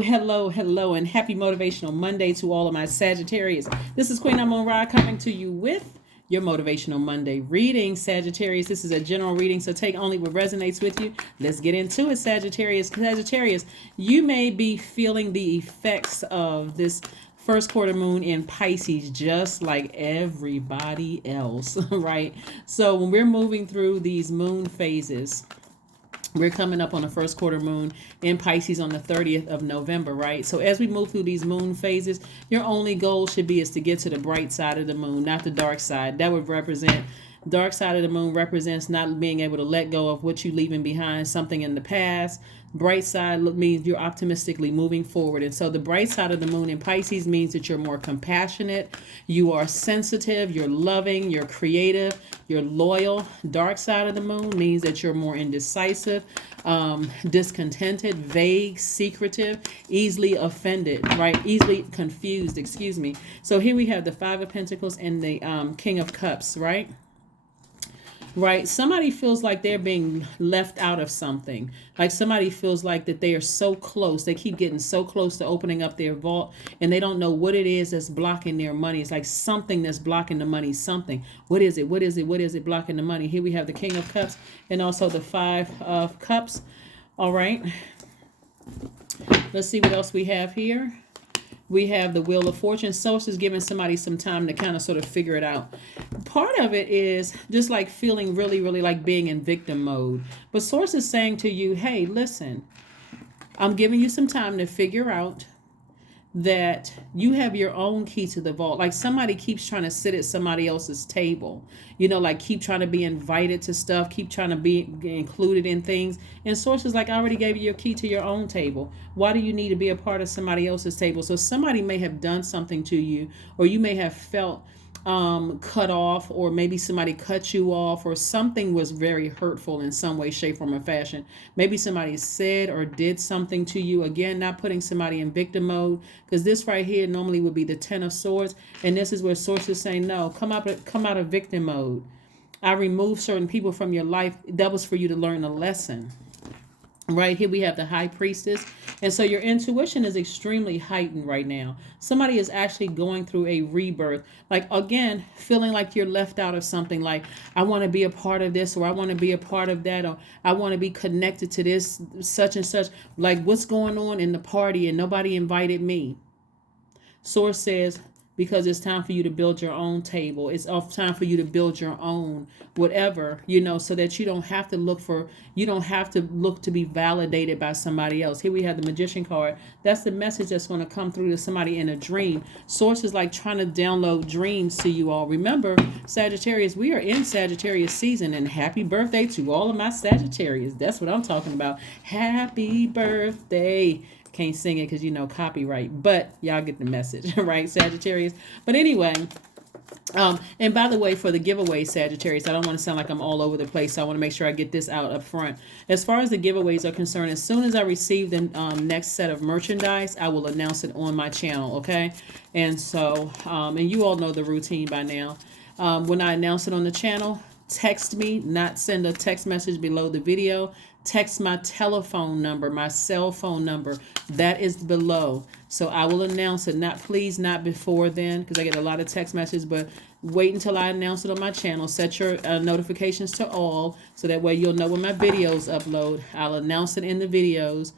Hello, and happy Motivational Monday to all of my Sagittarius. This is Queen Amon Ra coming to you with your Motivational Monday reading, Sagittarius. This is a general reading, so take only what resonates with you. Let's get into it, Sagittarius. Sagittarius, you may be feeling the effects of this first quarter moon in Pisces just like everybody else, right? So when we're moving through these moon phases, we're coming up on the first quarter moon in Pisces on the 30th of November, right? So as we move through these moon phases, your only goal should be is to get to the bright side of the moon, not the dark side. That would represent, dark side of the moon represents not being able to let go of what you're leaving behind, something in the past. Bright side means you're optimistically moving forward. And so the bright side of the moon in Pisces means that you're more compassionate, you are sensitive, you're loving, you're creative, you're loyal. Dark side of the moon means that you're more indecisive, discontented, vague, secretive, easily offended, right? Easily confused, excuse me. So here we have the Five of Pentacles and the King of Cups, right? Right. Somebody feels like they're being left out of something. Like somebody feels like that they are so close. They keep getting so close to opening up their vault and they don't know what it is that's blocking their money. It's like something that's blocking the money, something. What is it? What is it? What is it blocking the money? Here we have the King of Cups and also the Five of Cups. All right. Let's see what else we have here. We have the Wheel of Fortune. Source is giving somebody some time to kind of sort of figure it out. Part of it is just like feeling really, really like being in victim mode. But Source is saying to you, hey, listen, I'm giving you some time to figure out that you have your own key to the vault. Like somebody keeps trying to sit at somebody else's table, you know, like keep trying to be invited to stuff, keep trying to be included in things. And Source is like, I already gave you your key to your own table. Why do you need to be a part of somebody else's table? So somebody may have done something to you, or you may have felt cut off, or maybe somebody cut you off, or something was very hurtful in some way, shape, form, or fashion. Maybe somebody said or did something to you. Again, not putting somebody in victim mode, because this right here normally would be the Ten of Swords, and this is where Source is saying, no, come out of victim mode. I removed certain people from your life. That was for you to learn a lesson. Right here we have the High Priestess. And so your intuition is extremely heightened right now. Somebody is actually going through a rebirth. Like, again, feeling like you're left out of something. Like, I want to be a part of this, or I want to be a part of that, or I want to be connected to this, such and such. Like, what's going on in the party and nobody invited me? Source says, because it's time for you to build your own table. It's time for you to build your own whatever, you know, so that you don't have to look to be validated by somebody else. Here we have the Magician card. That's the message that's going to come through to somebody in a dream. Source is like trying to download dreams to you all. Remember, Sagittarius, we are in Sagittarius season, and happy birthday to all of my Sagittarius. That's what I'm talking about. Happy birthday. Can't sing it because, you know, copyright, but y'all get the message, right, Sagittarius? But anyway, and by the way, for the giveaway, Sagittarius, I don't want to sound like I'm all over the place, so I want to make sure I get this out up front. As far as the giveaways are concerned, as soon as I receive the next set of merchandise, I will announce it on my channel, okay? And so, and you all know the routine by now. When I announce it on the channel, text me, not send a text message below the video. Text my telephone number, my cell phone number. That is below. So I will announce it. Not before then, because I get a lot of text messages, but wait until I announce it on my channel. Set your notifications to all, so that way you'll know when my videos upload. I'll announce it in the videos.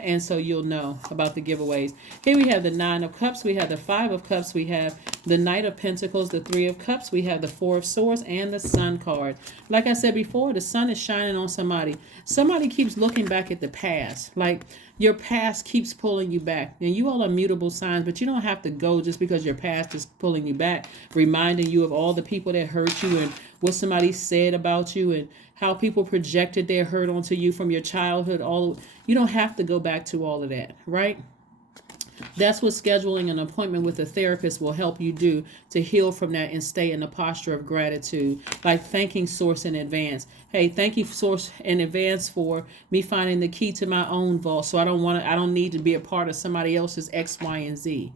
And so you'll know about the giveaways. Here we have the Nine of Cups. We have the Five of Cups. We have the Knight of Pentacles, the Three of Cups. We have the Four of Swords and the Sun card. Like I said before, the sun is shining on somebody. Somebody keeps looking back at the past. Like your past keeps pulling you back. And you all are mutable signs, but you don't have to go just because your past is pulling you back, reminding you of all the people that hurt you and what somebody said about you and how people projected their hurt onto you from your childhood. You don't have to go back to all of that, right? That's what scheduling an appointment with a therapist will help you do, to heal from that and stay in a posture of gratitude, like thanking Source in advance. Hey, thank you, Source, in advance for me finding the key to my own vault, so I don't need to be a part of somebody else's X, Y, and Z.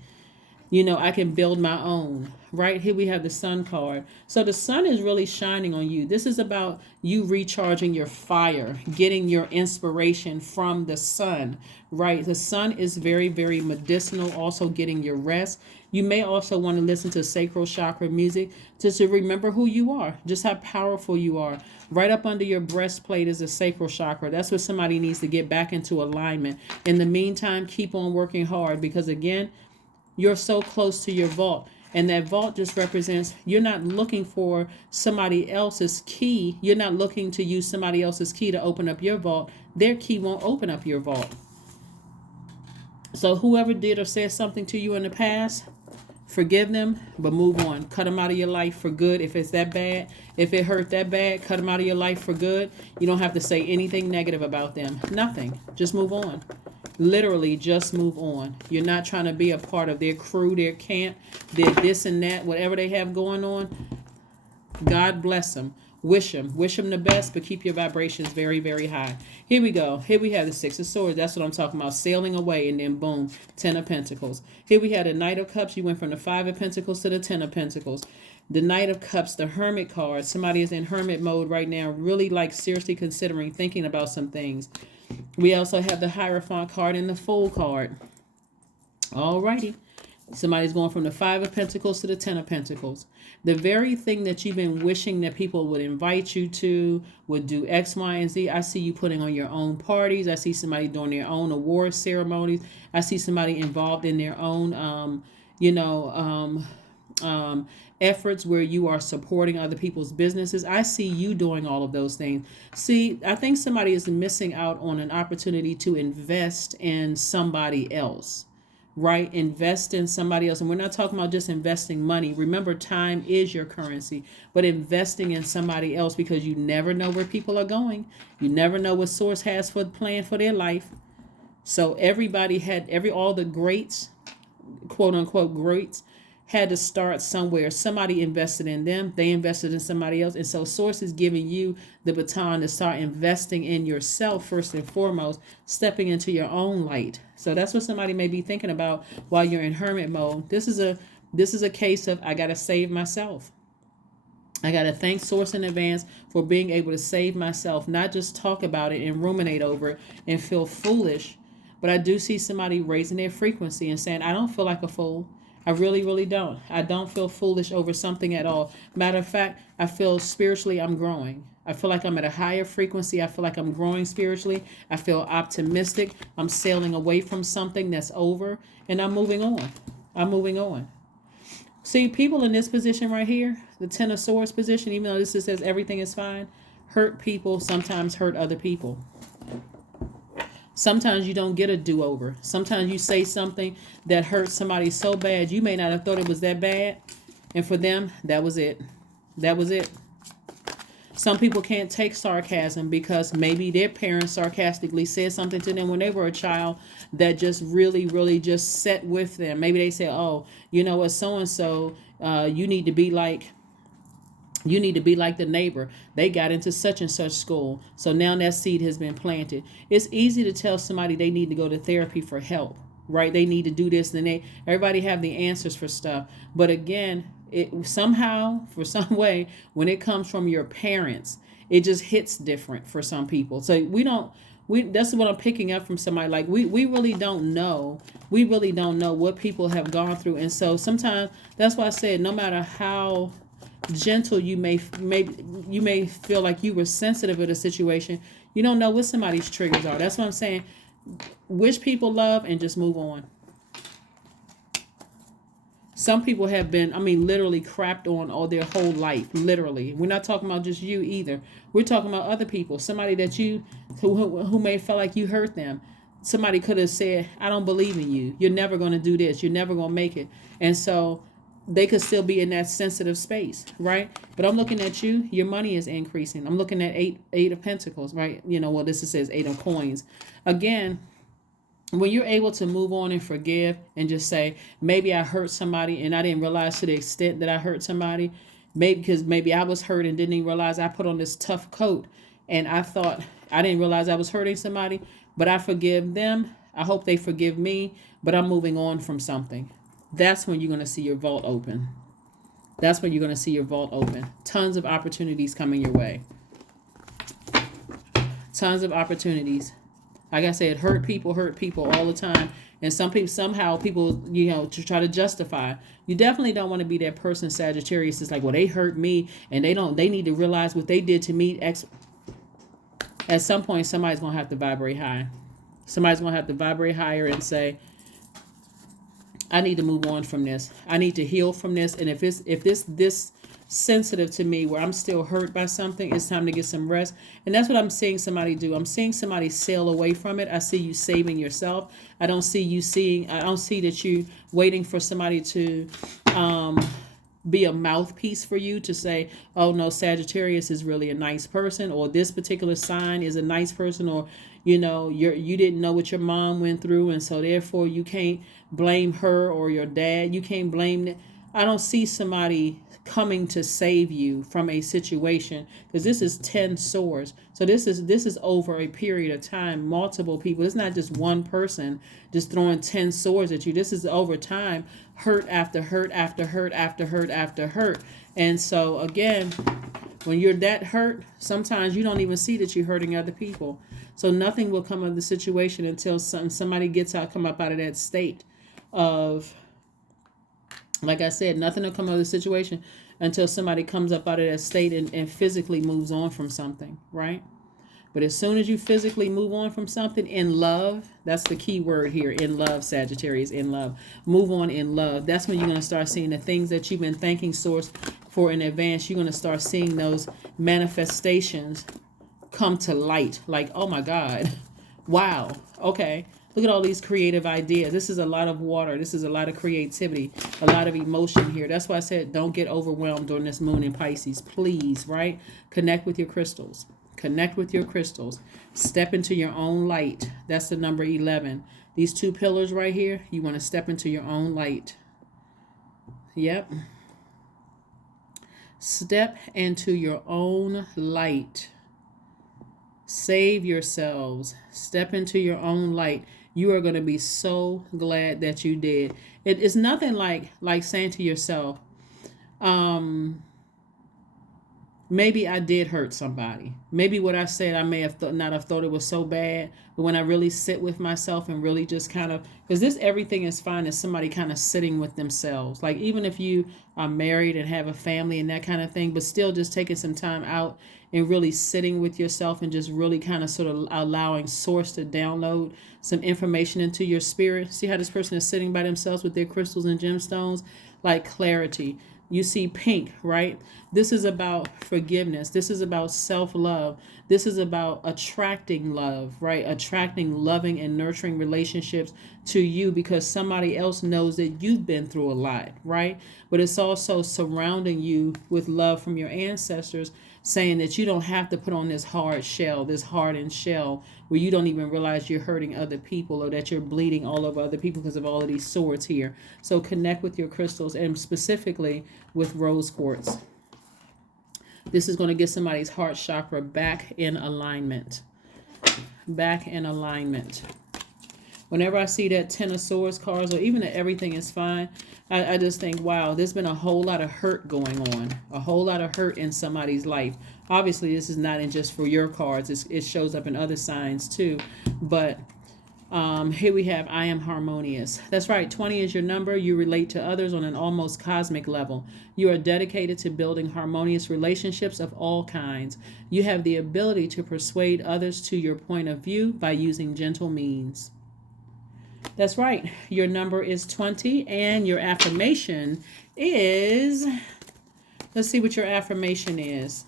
I can build my own. Right here we have the sun card. So the sun is really shining on you. This is about you recharging your fire, getting your inspiration from the sun. Right? The sun is very, very medicinal. Also getting your rest. You may also want to listen to sacral chakra music just to remember who you are, just how powerful you are. Right up under your breastplate is a sacral chakra. That's what somebody needs to get back into alignment. In the meantime, keep on working hard because, again, you're so close to your vault. And that vault just represents you're not looking for somebody else's key. You're not looking to use somebody else's key to open up your vault. Their key won't open up your vault. So whoever did or said something to you in the past, forgive them, but move on. Cut them out of your life for good if it's that bad. If it hurt that bad, cut them out of your life for good. You don't have to say anything negative about them. Nothing. Just move on. Literally, just move on. You're not trying to be a part of their crew, their camp, their this and that, whatever they have going on. God bless them. Wish them the best, but keep your vibrations very, very high. Here we go. Here we have the Six of Swords. That's what I'm talking about. Sailing away, and then boom, Ten of Pentacles. Here we had the Knight of Cups. You went from the Five of Pentacles to the Ten of Pentacles. The Knight of Cups, the Hermit card. Somebody is in hermit mode right now, really seriously considering, thinking about some things. We also have the Hierophant card and the Fool card. Alrighty. Somebody's going from the Five of Pentacles to the Ten of Pentacles. The very thing that you've been wishing that people would invite you to, would do X, Y, and Z. I see you putting on your own parties. I see somebody doing their own award ceremonies. I see somebody involved in their own, efforts where you are supporting other people's businesses. I see you doing all of those things. See, I think somebody is missing out on an opportunity to invest in somebody else. Right? Invest in somebody else. And we're not talking about just investing money. Remember, time is your currency, but investing in somebody else, because you never know where people are going. You never know what source has for plan for their life. So everybody had all the greats, quote unquote greats, had to start somewhere. Somebody invested in them. They invested in somebody else. And so source is giving you the baton to start investing in yourself first and foremost, stepping into your own light. So that's what somebody may be thinking about while you're in hermit mode. This is a case of, I got to save myself. I got to thank source in advance for being able to save myself, not just talk about it and ruminate over it and feel foolish. But I do see somebody raising their frequency and saying, I don't feel like a fool. I really, really don't. I don't feel foolish over something at all. Matter of fact, I feel spiritually I'm growing. I feel like I'm at a higher frequency. I feel like I'm growing spiritually. I feel optimistic. I'm sailing away from something that's over, and I'm moving on. I'm moving on. See, people in this position right here, the Ten of Swords position, even though this says everything is fine, hurt people sometimes hurt other people. Sometimes you don't get a do-over. Sometimes you say something that hurts somebody so bad, you may not have thought it was that bad. And for them, that was it. That was it. Some people can't take sarcasm because maybe their parents sarcastically said something to them when they were a child that just really, really just set with them. Maybe they say, oh, you know what, so-and-so, you need to be like the neighbor. They got into such and such school. So now that seed has been planted. It's easy to tell somebody they need to go to therapy for help, right? They need to do this and everybody have the answers for stuff. But again, it somehow, for some way, when it comes from your parents, it just hits different for some people. So that's what I'm picking up from somebody. Like we really don't know. We really don't know what people have gone through. And so sometimes that's why I said, no matter how gentle you may feel like you were sensitive of the situation, you don't know what somebody's triggers are. That's what I'm saying. Wish people love and just move on. Some people have been, literally crapped on all their whole life. Literally. We're not talking about just you either. We're talking about other people. Somebody that who may feel like you hurt them. Somebody could have said, I don't believe in you. You're never going to do this. You're never going to make it. And so they could still be in that sensitive space, right? But I'm looking at you. Your money is increasing. I'm looking at eight of Pentacles, right? This says Eight of Coins. Again, when you're able to move on and forgive and just say, maybe I hurt somebody and I didn't realize to the extent that I hurt somebody, maybe I was hurt and didn't even realize I put on this tough coat and I thought I didn't realize I was hurting somebody, but I forgive them. I hope they forgive me, but I'm moving on from something. that's when you're going to see your vault open. That's when you're going to see your vault open. Tons of opportunities coming your way. Tons of opportunities. Like I said, hurt people all the time. And somehow people, to try to justify. You definitely don't want to be that person, Sagittarius. It's like, well, they hurt me and they need to realize what they did to me. At some point, somebody's going to have to vibrate high. Somebody's going to have to vibrate higher and say, I need to move on from this. I need to heal from this. And if this sensitive to me where I'm still hurt by something, it's time to get some rest. And that's what I'm seeing somebody do. I'm seeing somebody sail away from it. I see you saving yourself. I don't see that you waiting for somebody to be a mouthpiece for you to say, oh no, Sagittarius is really a nice person, or this particular sign is a nice person, or you didn't know what your mom went through, and so therefore you can't blame her or your dad. You can't blame it. I don't see somebody coming to save you from a situation, because this is 10 swords. So this is over a period of time, multiple people. It's not just one person just throwing 10 swords at you. This is over time, hurt after hurt after hurt after hurt after hurt. And so again, when you're that hurt, sometimes you don't even see that you're hurting other people. So nothing will come of the situation until somebody come up out of that state of, like I said, nothing will come out of the situation until somebody comes up out of that state and physically moves on from something, right? But as soon as you physically move on from something in love, that's the key word here, in love, Sagittarius, in love. Move on in love. That's when you're going to start seeing the things that you've been thanking Source for in advance. You're going to start seeing those manifestations come to light. Like, oh my God, wow, okay. Look at all these creative ideas. This is a lot of water. This is a lot of creativity, a lot of emotion here. That's why I said don't get overwhelmed during this moon in Pisces. Please, right? Connect with your crystals. Connect with your crystals. Step into your own light. That's the number 11. These two pillars right here, you want to step into your own light. Yep. Step into your own light. Save yourselves. Step into your own light. You are going to be so glad that you did. It is nothing like saying to yourself, maybe I did hurt somebody. Maybe what I said, I may have not have thought it was so bad. But when I really sit with myself and really just kind of, because everything is fine as somebody kind of sitting with themselves. Like even if you are married and have a family and that kind of thing, but still just taking some time out and really sitting with yourself and just really kind of sort of allowing Source to download some information into your spirit. See how this person is sitting by themselves with their crystals and gemstones? Like clarity. You see pink, right? This is about forgiveness. This is about self-love. This is about attracting love, right? Attracting loving and nurturing relationships to you because somebody else knows that you've been through a lot, right? But it's also surrounding you with love from your ancestors, saying that you don't have to put on this hard shell, this hardened shell, where you don't even realize you're hurting other people or that you're bleeding all over other people because of all of these swords here. So connect with your crystals and specifically with rose quartz. This is going to get somebody's heart chakra back in alignment. Back in alignment. Whenever I see that 10 of Swords cards, or even that everything is fine, I just think, wow, there's been a whole lot of hurt going on. A whole lot of hurt in somebody's life. Obviously, this is not in just for your cards. It shows up in other signs too. But here we have, I am harmonious. That's right. 20 is your number. You relate to others on an almost cosmic level. You are dedicated to building harmonious relationships of all kinds. You have the ability to persuade others to your point of view by using gentle means. That's right. Your number is 20 and your affirmation is, let's see what your affirmation is.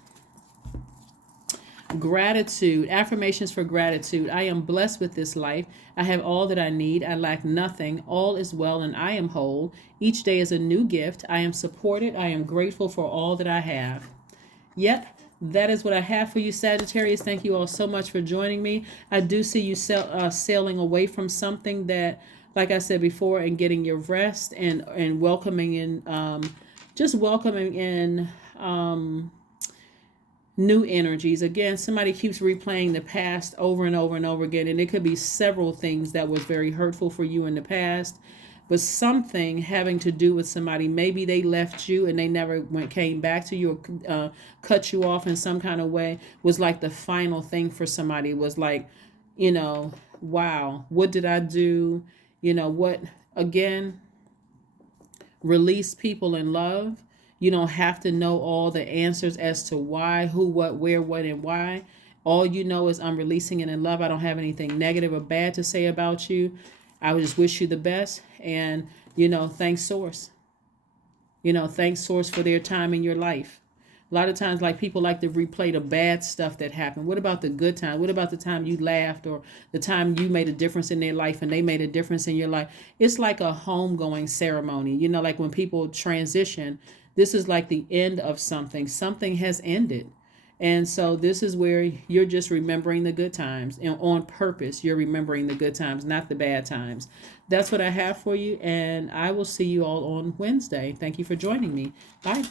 Gratitude. Affirmations for gratitude. I am blessed with this life. I have all that I need. I lack nothing. All is well and I am whole. Each day is a new gift. I am supported. I am grateful for all that I have. Yep. That is what I have for you, Sagittarius. Thank you all so much for joining me. I do see you sailing away from something that, like I said before, and getting your rest and welcoming in, just welcoming in new energies. Again, somebody keeps replaying the past over and over and over again, and it could be several things that was very hurtful for you in the past. but something having to do with somebody. Maybe they left you and they never came back to you, or cut you off in some kind of way, was like the final thing for somebody. It was like, wow, what did I do? What, again, release people in love. You don't have to know all the answers as to why, who, what, where, what, and why. All you know is I'm releasing it in love. I don't have anything negative or bad to say about you. I would just wish you the best. And, thanks Source. Thanks Source for their time in your life. A lot of times, like, people like to replay the bad stuff that happened. What about the good time? What about the time you laughed, or the time you made a difference in their life and they made a difference in your life? It's like a homegoing ceremony. Like when people transition, this is like the end of something. Something has ended. And so this is where you're just remembering the good times, and on purpose, you're remembering the good times, not the bad times. That's what I have for you. And I will see you all on Wednesday. Thank you for joining me. Bye.